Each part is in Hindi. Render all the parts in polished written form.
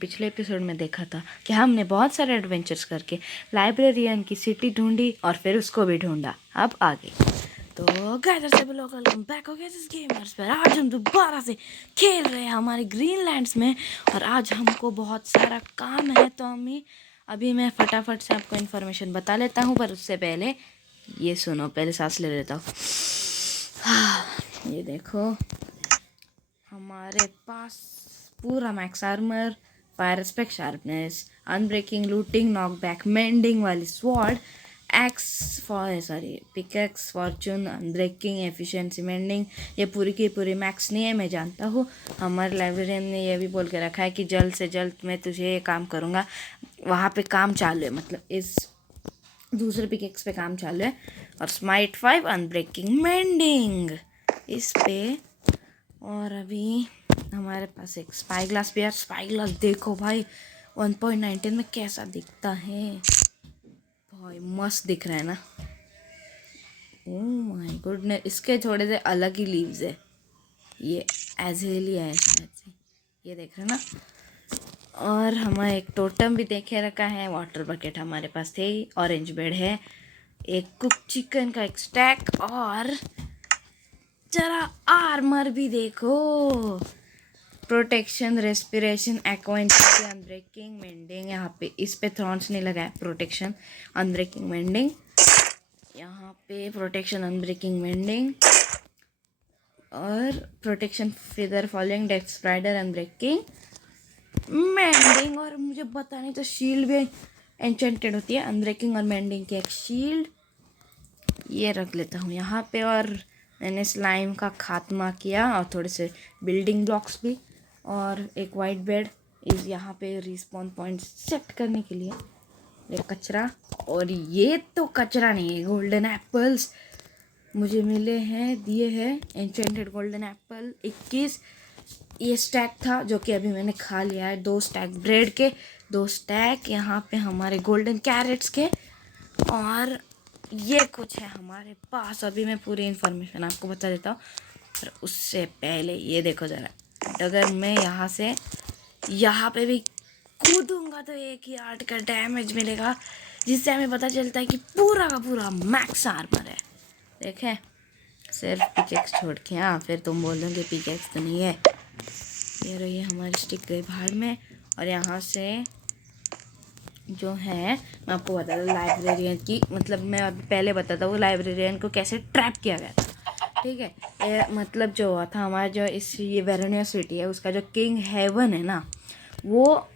पिछले एपिसोड में देखा था कि हमने बहुत सारे एडवेंचर्स करके लाइब्रेरियन की सिटी ढूंढी और फिर उसको भी ढूंढा। अब आगे तो गाइस से लोग वेलकम बैक हो गया इस गेमर्स पर। आज हम दोबारा से खेल रहे हैं हमारे ग्रीनलैंड्स में और आज हमको बहुत सारा काम है। तो अभी मैं फटाफट से आपको इन्फॉर्मेशन बता लेता हूँ, पर उससे पहले ये सुनो, पहले सांस ले लेता हूँ। ये देखो, हमारे पास पूरा max armour, fire aspect, sharpness, unbreaking, looting, knockback, mending वाली sword, pickaxe, fortune, unbreaking, efficiency, mending, ये पूरी की पूरी मैक्स नहीं है, मैं जानता हूँ। हमारे लाइब्रेरियन ने ये भी बोल के रखा है कि जल्द से जल्द मैं तुझे ये काम करूँगा। वहाँ पे काम चालू है, मतलब इस दूसरे पिकैक्स पे काम चालू है। और स्माइट 5, अनब्रेकिंग, मेंडिंग इस पे। और अभी हमारे पास एक स्पाई ग्लास भी है। स्पाई ग्लास देखो भाई 1.19 में कैसा दिखता है भाई, मस्त दिख रहा है ना। ओह माय गुडनेस, इसके थोड़े से अलग ही लीव्स है, ये एजेली है शायद से, ये देख रहे ना। और हमारा एक टोटम भी देखे रखा है। वाटर बकेट हमारे पास थे, ऑरेंज बेड है, एक कुक चिकन का एक स्टैक, और जरा आर्मर भी देखो। Protection, respiration, aqua affinity, unbreaking, mending. यहाँ पे इस पे थ्रॉन्स नहीं लगा है। प्रोटेक्शन, अनब्रेकिंग, मेंडिंग, यहाँ पे प्रोटेक्शन, अनब्रेकिंग, मेंडिंग, और प्रोटेक्शन, फिदर फॉलोइंग, डेथ स्प्राइडर, अनब्रेकिंग, मेंडिंग। और मुझे पता नहीं तो शील्ड भी एन्चेंटेड होती है, अनब्रेकिंग और मेंडिंग की एक शील्ड ये रख लेता हूँ यहाँ पे। और मैंने स्लाइम का खात्मा किया और थोड़े से बिल्डिंग ब्लॉक्स भी, और एक वाइट बेड इस यहाँ पे रिस्पॉन पॉइंट सेट करने के लिए। ये कचरा, और ये तो कचरा नहीं है, गोल्डन एप्पल्स मुझे मिले हैं, दिए हैं एन्चेंटेड गोल्डन एप्पल 21। ये स्टैक था जो कि अभी मैंने खा लिया है। 2 स्टैक ब्रेड के, 2 स्टैक यहाँ पे हमारे गोल्डन कैरेट्स के, और ये कुछ है हमारे पास। अभी मैं पूरी इन्फॉर्मेशन आपको बता देता हूँ, पर उससे पहले ये देखो ज़रा, अगर मैं यहाँ से यहाँ पे भी कूदूंगा तो 1 ही 8 का डैमेज मिलेगा, जिससे हमें पता चलता है कि पूरा का पूरा मैक्स आर्मर है। देखें, सिर्फ पिकेक्स छोड़ के। हाँ, फिर तुम बोलोगे पिकेक्स तो नहीं है। ये रही हमारी स्टिक गई भाड़ में। और यहाँ से जो है मैं आपको बता दूँ लाइब्रेरियन की, मतलब मैं अभी पहले बताता हूँ लाइब्रेरियन को कैसे ट्रैप किया गया था। ठीक है, ये मतलब जो हुआ था हमारा जो ये वेरोनिया सिटी है, उसका जो किंग हेवन है ना, वो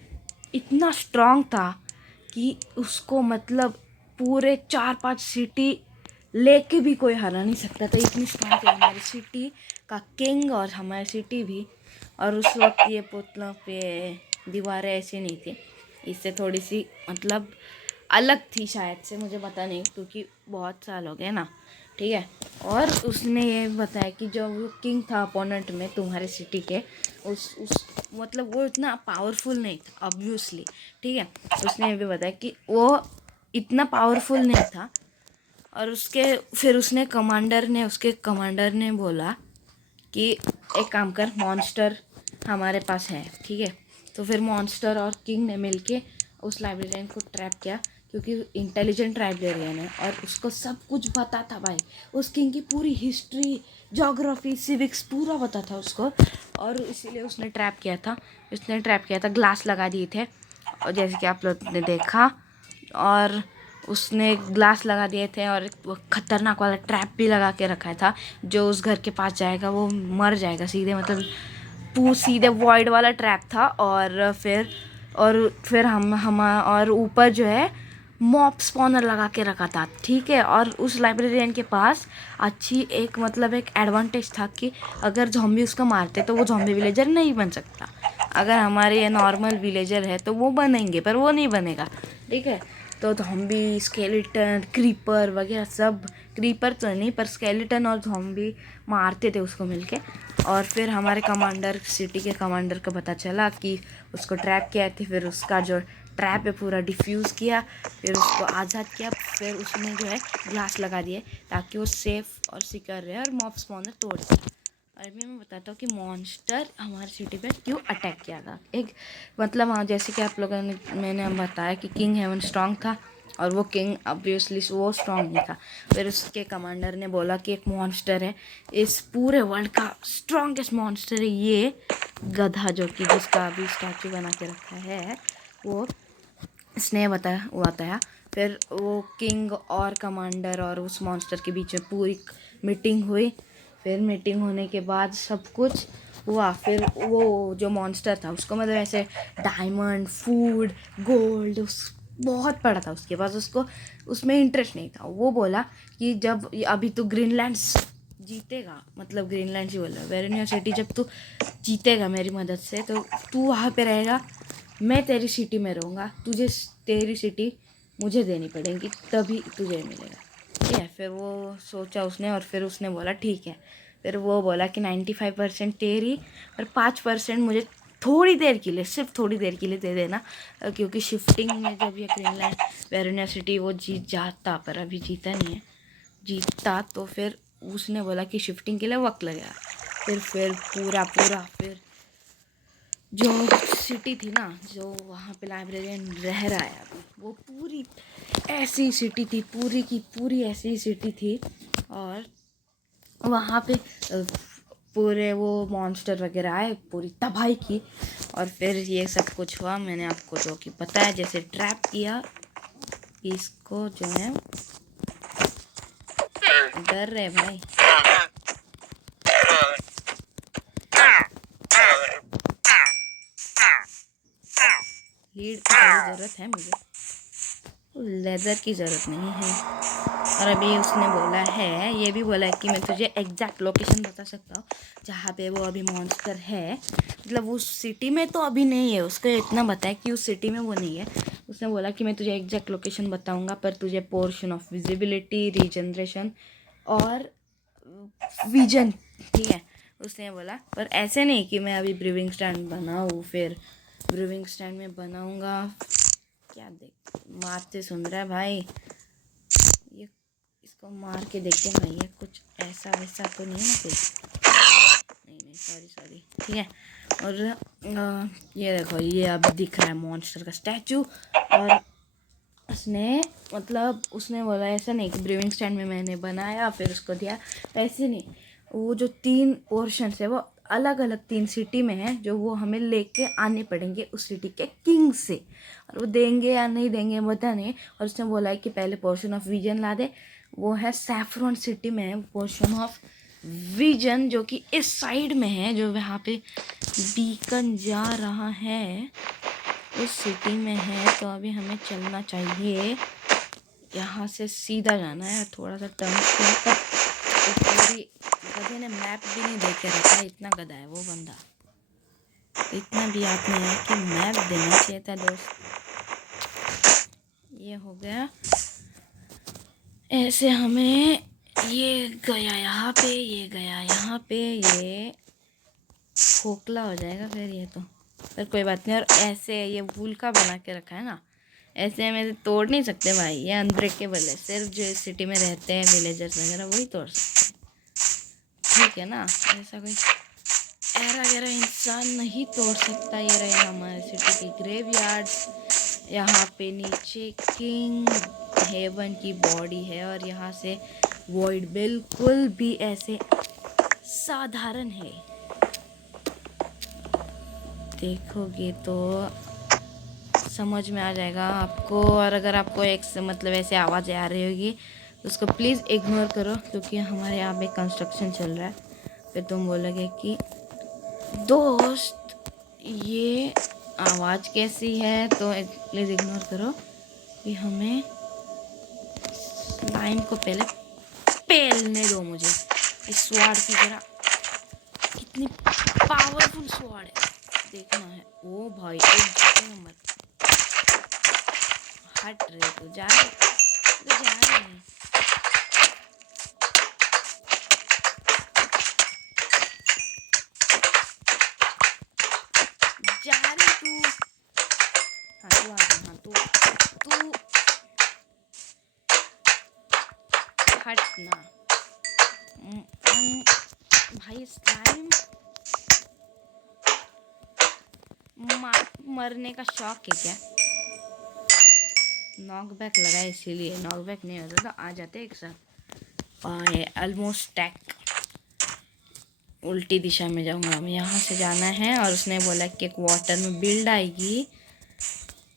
इतना स्ट्रांग था कि उसको मतलब पूरे 4-5 सिटी लेके भी कोई हरा नहीं सकता था। इतनी स्ट्रांग थी हमारी सिटी का किंग और हमारी सिटी भी। और उस वक्त ये पुतलों पे दीवारें ऐसी नहीं थी, इससे थोड़ी सी मतलब अलग थी शायद से, मुझे पता नहीं क्योंकि बहुत साल हो गए ना। ठीक है, और उसने ये बताया कि जो वो किंग था अपोनेंट में तुम्हारे सिटी के, उस मतलब वो इतना पावरफुल नहीं था ऑब्वियसली। ठीक है, उसने ये भी बताया कि वो इतना पावरफुल नहीं था। और फिर उसके कमांडर ने बोला कि एक काम कर, मॉन्स्टर हमारे पास है। ठीक है, तो फिर मॉन्स्टर और किंग ने मिलके उस लाइब्रेरियन को ट्रैप किया, क्योंकि इंटेलिजेंट लाइब्रेरियन है और उसको सब कुछ पता था भाई। उस किंग की पूरी हिस्ट्री, ज्योग्राफी, सिविक्स पूरा पता था उसको, और इसीलिए उसने ट्रैप किया था। ग्लास लगा दिए थे, और जैसे कि आप लोग ने देखा, और उसने ग्लास लगा दिए थे और एक खतरनाक वाला ट्रैप भी लगा के रखा था। जो उस घर के पास जाएगा वो मर जाएगा सीधे, मतलब सीधे वॉइड वाला ट्रैप था। और फिर हम और ऊपर जो है मॉब स्पॉनर लगा के रखा था। ठीक है, और उस लाइब्रेरियन के पास अच्छी एक एडवांटेज था कि अगर ज़ॉम्बी उसको मारते तो वो ज़ॉम्बी विलेजर नहीं बन सकता। अगर हमारे ये नॉर्मल विलेजर है तो वो बनेंगे, पर वो नहीं बनेगा। ठीक है, तो ज़ॉम्बी, स्केलेटन, क्रीपर वगैरह सब, क्रीपर तो नहीं पर स्केलेटन और ज़ॉम्बी मारते थे उसको मिलके। और फिर हमारे सिटी के कमांडर को पता चला कि उसको ट्रैप किया थे। फिर उसका जो ट्रैप है पूरा डिफ्यूज़ किया, फिर उसको आज़ाद किया। फिर उसने जो है ग्लास लगा दिए ताकि वो सेफ़ और सिक्योर रहे और मॉब स्पॉनर तोड़ सके। अभी मैं बताता हूँ कि मॉन्स्टर हमारे सिटी पे क्यों अटैक किया था। एक मतलब हाँ, जैसे कि आप लोगों ने मैंने बताया कि किंग हेवन स्ट्रांग था और वो किंग ऑब्वियसली वो स्ट्रांग नहीं था। फिर उसके कमांडर ने बोला कि एक मॉन्स्टर है, इस पूरे वर्ल्ड का स्ट्रॉन्गेस्ट मॉन्स्टर है ये गधा, जो कि जिसका अभी स्टैचू बना के रखा है वो इसने बताया। फिर वो किंग और कमांडर और उस मॉन्स्टर के बीच में पूरी मीटिंग हुई। फिर मीटिंग होने के बाद सब कुछ हुआ। फिर वो जो मॉन्स्टर था उसको मतलब ऐसे डायमंड, फूड, गोल्ड बहुत पड़ा था उसके पास, उसको उसमें इंटरेस्ट नहीं था। वो बोला कि जब अभी तो ग्रीनलैंड जीतेगा, मतलब ग्रीनलैंड ही बोल रहा है, वेरेनिया सिटी जब तू जीतेगा मेरी मदद से तो तू वहाँ पे रहेगा, मैं तेरी सिटी में रहूँगा, तुझे तेरी सिटी मुझे देनी पड़ेगी तभी तुझे मिलेगा। ठीक है। फिर वो सोचा उसने और फिर उसने बोला ठीक है। फिर वो बोला कि 95% तेरी और 5% मुझे थोड़ी देर के लिए, सिर्फ थोड़ी देर के लिए दे देना, क्योंकि शिफ्टिंग में जब ये ग्रीनलैंड वेरोनिया सिटी वो जीत जाता, पर अभी जीता नहीं है, जीतता तो फिर उसने बोला कि शिफ्टिंग के लिए वक्त लगेगा। फिर पूरा फिर जो सिटी थी ना, जो वहाँ पे लाइब्रेरियन रह रहा है अभी, वो पूरी ऐसी सिटी थी, पूरी की पूरी ऐसी सिटी थी। और वहाँ पे पूरे वो मॉन्स्टर वगैरह आए, पूरी तबाही की। और फिर ये सब कुछ हुआ, मैंने आपको जो कि बताया, जैसे ट्रैप किया इसको, जो है डर रहे भाई, लीड की थोड़ी ज़रूरत है मुझे, लेदर की ज़रूरत नहीं है। और अभी उसने बोला है, ये भी बोला है कि मैं तुझे एग्जैक्ट लोकेशन बता सकता हूँ जहाँ पे वो अभी मॉन्स्टर है। मतलब उस सिटी में तो अभी नहीं है, उसको इतना बताया कि उस सिटी में वो नहीं है। उसने बोला कि मैं तुझे एग्जैक्ट लोकेशन बताऊँगा, पर तुझे पोर्शन ऑफ विजिबिलिटी, रीजनरेशन और विजन, ठीक है, उसने बोला। पर ऐसे नहीं कि मैं अभी ब्रीविंग स्टैंड बनाऊँ, फिर ब्रीविंग स्टैंड में बनाऊँगा। क्या देख मारते सुन रहा है भाई, ये इसको मार के देखते हैं भाई, ये कुछ ऐसा वैसा तो नहीं है ना कुछ, नहीं सॉरी, ठीक है। और ये देखो, ये अभी दिख रहा है मॉन्स्टर का स्टैचू। और उसने मतलब उसने बोला ऐसा नहीं कि ब्रीविंग स्टैंड में मैंने बनाया फिर उसको दिया, वैसे नहीं। वो जो 3 पोर्शंस है वो अलग अलग 3 सिटी में है, जो वो हमें लेके आने पड़ेंगे उस सिटी के किंग से। और वो देंगे या नहीं देंगे पता नहीं। और उसने बोला है कि पहले पोर्शन ऑफ विजन ला दे, वो है सैफरॉन सिटी में है पोर्शन ऑफ विजन, जो कि इस साइड में है, जो यहाँ पे बीकन जा रहा है उस सिटी में है। तो अभी हमें चलना चाहिए, यहाँ से सीधा जाना है, थोड़ा सा टर्न किया। तो पूरी गधे ने मैप भी नहीं देख के रखा है, इतना गधा है वो बंदा, इतना भी याद नहीं है कि मैप देना चाहिए था दोस्त। ये हो गया ऐसे, हमें ये गया यहाँ पे, ये गया यहाँ पे, ये खोखला हो जाएगा फिर ये तो, पर कोई बात नहीं। और ऐसे ये वूल का बना के रखा है ना, ऐसे हम ऐसे तोड़ नहीं सकते भाई, ये अनब्रेकेबल है, सिर्फ जो इस सिटी में रहते हैं विलेजर्स वगैरह वही तोड़ सकते हैं, ठीक है ना। ऐसा कोई ऐरा गैरा इंसान नहीं तोड़ सकता। ये रहे हमारे सिटी की ग्रेवयार्ड्स, यहाँ पे नीचे किंग हेवन की बॉडी है, और यहाँ से वॉइड बिल्कुल भी ऐसे साधारण है, देखोगे तो समझ में आ जाएगा आपको। और अगर आपको एक मतलब ऐसे आवाज़ें आ रही होगी उसको प्लीज़ इग्नोर करो, क्योंकि हमारे यहाँ पे कंस्ट्रक्शन चल रहा है। फिर तुम बोलोगे कि दोस्त ये आवाज़ कैसी है, तो प्लीज़ इग्नोर करो कि हमें लाइन को पहले पेलने दो मुझे। इस स्वाड की तरह कितनी पावरफुल स्वाड है देखना है। ओ भाई एक नंबर, हट रहे तो जा रहे हैं। जा रही तू, हाँ तू आ जा, हाँ तू हट ना। भाई स्लाइम मरने का शौक है क्या? नॉकबैक लगा है इसीलिए, नॉकबैक नहीं होता तो आ जाते एक साथ। और ये ऑलमोस्ट टैक उल्टी दिशा में जाऊंगा, हमें यहाँ से जाना है। और उसने बोला कि एक वाटर में बिल्ड आएगी,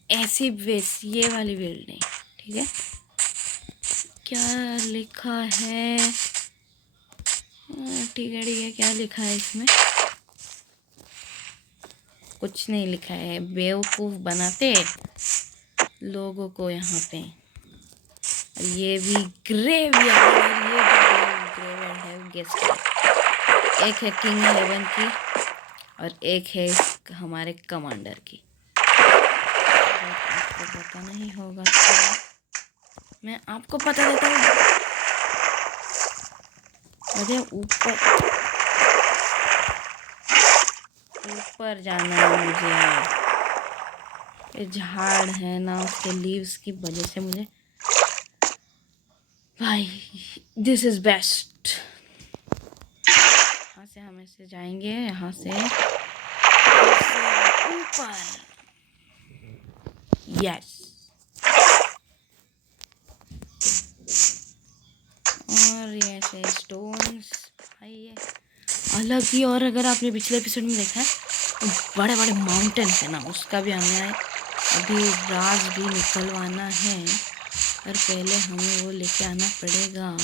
ऐसी वैसी ये वाली बिल्ड नहीं, ठीक है। क्या लिखा है? ठीक है, क्या लिखा है इसमें? कुछ नहीं लिखा है, बेवकूफ़ बनाते लोगों को यहाँ पे। ये भी ग्रेवयार्ड, ये जो ग्रेवयार्ड है गेस्ट है, एक है किंग 11 की और एक है हमारे कमांडर की। आपको पता नहीं होगा तो मैं आपको पता देता हूँ। अरे ऊपर ऊपर जाना है मुझे। ये झाड़ है ना, उसके लीव्स की वजह से मुझे भाई दिस इज बेस्ट। यहाँ से हम ऐसे जाएंगे, यहाँ से ऊपर। यस, और ये ऐसे स्टोन्स भाई, ये अलग ही। और अगर आपने पिछले एपिसोड में देखा है तो बड़े बड़े माउंटेन है ना, उसका भी हमें अभी राज भी निकलवाना है। पर पहले हमें वो लेके आना पड़ेगा।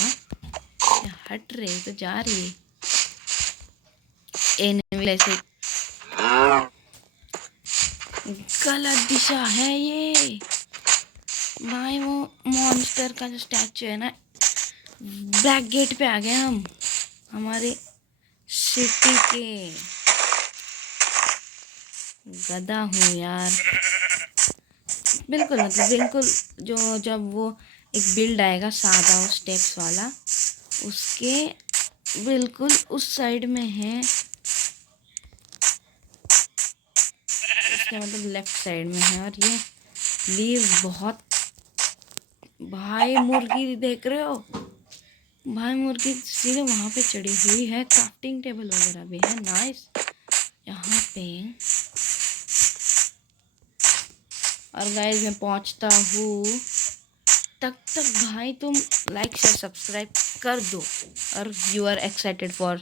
हट रही तो जा रही है ऐसे, गलत दिशा है ये भाई। वो मॉन्स्टर का जो स्टैचू है ना, ब्लैक गेट पे आ गए हम, हमारे सिटी के। गधा हूँ यार, बिल्कुल मतलब बिल्कुल। जो जब वो एक बिल्ड आएगा सादा उस स्टेप्स वाला, उसके बिल्कुल उस साइड में है, उसके मतलब लेफ्ट साइड में है। और ये लीव बहुत, भाई मुर्गी देख रहे हो भाई, मुर्गी सीधे वहाँ पे चढ़ी हुई है। क्राफ्टिंग टेबल वगैरह भी है, नाइस यहाँ पे। और गाइस मैं पहुँचता हूँ तक भाई तुम लाइक शेयर सब्सक्राइब कर दो। और यू आर एक्साइटेड फॉर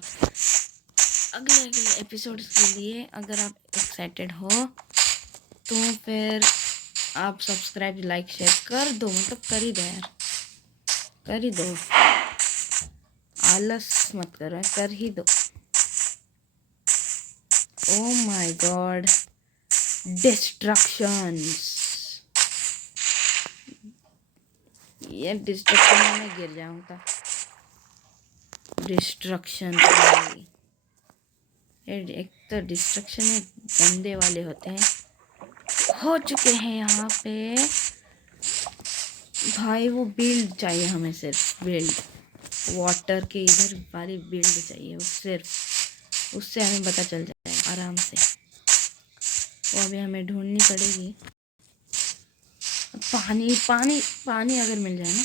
अगले एपिसोड्स के लिए। अगर आप एक्साइटेड हो तो फिर आप सब्सक्राइब लाइक शेयर कर दो, मतलब कर ही दो यार, कर ही दो, आलस मत करो, कर ही दो। ओ माय गॉड, डिस्ट्रक्शंस, ये डिस्ट्रक्शन में गिर जाऊंगा। डिस्ट्रक्शन एक तो डिस्ट्रक्शन में गंदे वाले होते हैं, हो चुके हैं यहाँ पे भाई। वो बिल्ड चाहिए हमें, सिर्फ बिल्ड, वाटर के इधर वाली बिल्ड चाहिए, वो सिर्फ उससे हमें पता चल जाएगा आराम से। वो अभी हमें ढूंढनी पड़ेगी। पानी पानी पानी अगर मिल जाए ना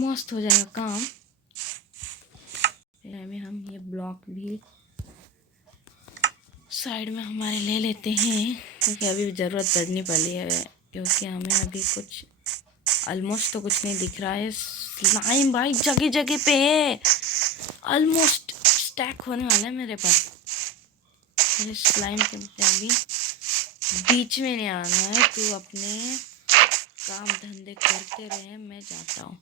मस्त हो जाएगा काम। अभी हम ये ब्लॉक भी साइड में हमारे ले लेते हैं, क्योंकि अभी ज़रूरत पड़नी पड़ी है, क्योंकि हमें अभी कुछ ऑलमोस्ट तो कुछ नहीं दिख रहा है। स्लाइम भाई जगह जगह पे है, ऑलमोस्ट स्टैक होने वाला है मेरे पास। मेरे स्लाइम के अभी बीच में नहीं आना है, तू अपने काम धंधे करते रहे, मैं जाता हूँ।